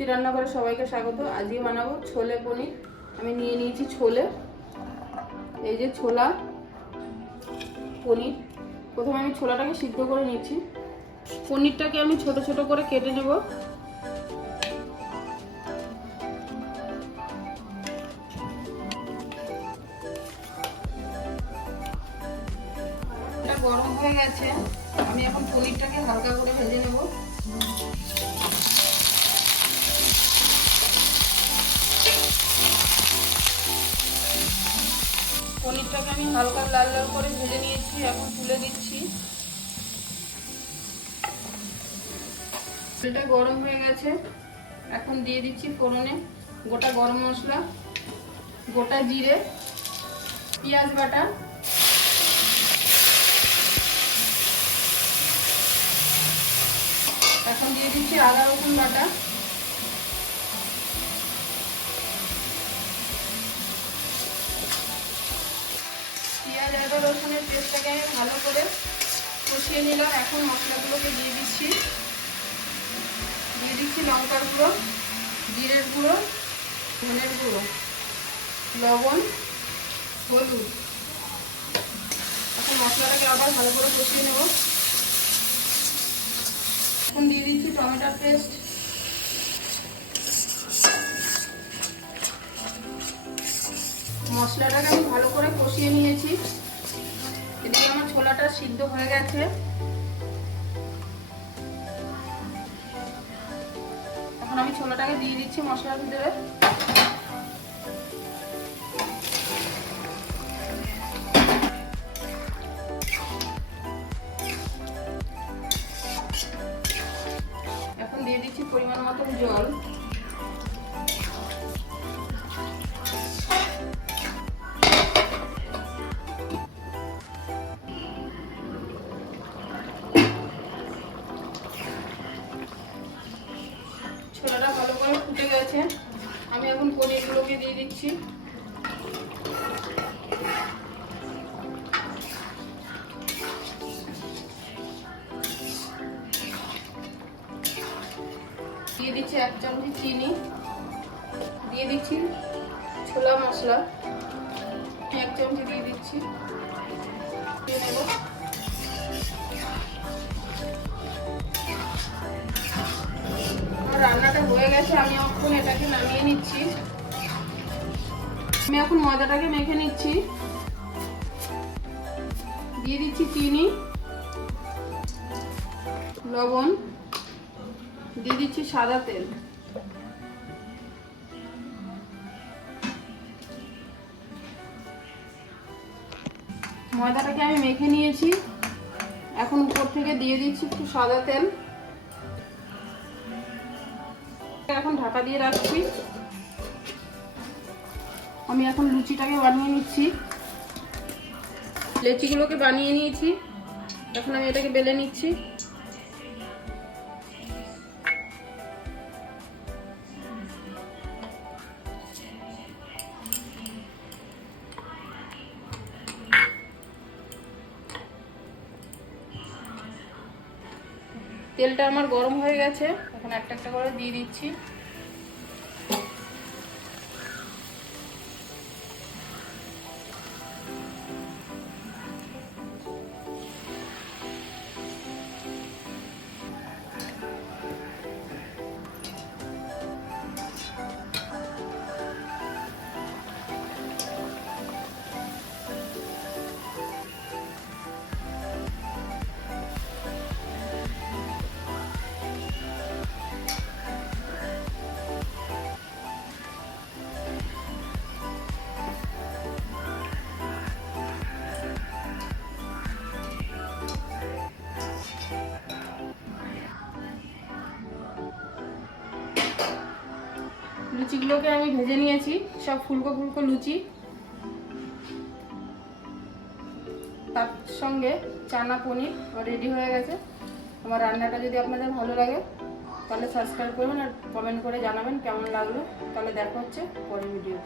তৃপ্তি রান্নাঘরে সবাইকে স্বাগত। আজকে বানাবো ছোলে পনির। আমি নিয়ে নিয়েছি ছোলে, এই যে ছোলা পনির। প্রথমে আমি ছোলাটাকে সিদ্ধ করে নিচ্ছি। পনিরটাকে আমি ছোট ছোট করে কেটে নেব। এটা গরম হয়ে গেছে, আমি এখন পনিরটাকে হালকা করে ভেজে নেব। পনিরটাকে আমি হালকা লাল লাল করে ভেজে নিয়েছি, এখন তুলে দিচ্ছি। তেলটা গরম হয়ে গেছে, এখন দিয়ে দিচ্ছি ফোড়নে গোটা গরম মশলা, গোটা জিরে, পেঁয়াজ বাটা, এখন দিয়ে দিচ্ছি আদা রসুন বাটা, পেঁয়াজ আদা রসুনের পেস্টটাকে আমি ভালো করে কষিয়ে নিলাম। এখন মশলাগুলোকে দিয়ে দিচ্ছি লঙ্কার গুঁড়ো, জিরের গুঁড়ো, ধনের গুঁড়ো, লবণ, হলুদ। এখন মশলাটাকে আবার ভালো করে কষিয়ে নেব। এখন দিয়ে দিচ্ছি টমেটোর পেস্ট, মশলাটাকে আমি ভালো করে কষিয়ে নিয়েছি। এদিকে আমার ছোলাটা সিদ্ধ হয়ে গেছে। এখন আমি ছোলাটাকে দিয়ে দিচ্ছি মশলার ভিতরে। এখন দিয়ে দিচ্ছি পরিমাণ মতো জল। ছোলাটা ভালো করে ফুটে গেছে, আমি এখন পনিরগুলোকে দিয়ে দিচ্ছি। দিয়ে দিচ্ছি 1 চামচ চিনি, দিয়ে দিচ্ছি ছোলা মশলা 1 চামচ দিয়ে দিচ্ছি, দিয়ে নেব। রান্নাটা হয়ে গেছে, আমি এখন এটাকে নামিয়ে নিচ্ছি। আমি এখন ময়দাটাকে মেখে নিচ্ছি। দিয়ে দিচ্ছি চিনি, লবণ, দিয়ে দিচ্ছি সাদা তেল। ময়দাটাকে আমি মেখে নিয়েছি, এখন উপর থেকে দিয়ে দিচ্ছি একটু সাদা তেল। এখন ঢাকা দিয়ে রাখছি। আমি এখন লুচিটাকে বানিয়ে নিচ্ছি। লেচিগুলোকে বানিয়ে নিয়েছি, এখন আমি এটাকে বেলে নিচ্ছি। তেলটা আমার গরম হয়ে গেছে, এখন একটা একটা করে দিয়ে দিচ্ছি। লুচিগুলোকে আমি ভেজে নিয়েছি, সব ফুলকো ফুলকো লুচি। তার সঙ্গে চানা পনির রেডি হয়ে গেছে। আমার রান্নাটা যদি আপনাদের ভালো লাগে তাহলে সাবস্ক্রাইব করবেন আর কমেন্ট করে জানাবেন কেমন লাগলো। তাহলে দেখা হচ্ছে পরের ভিডিও।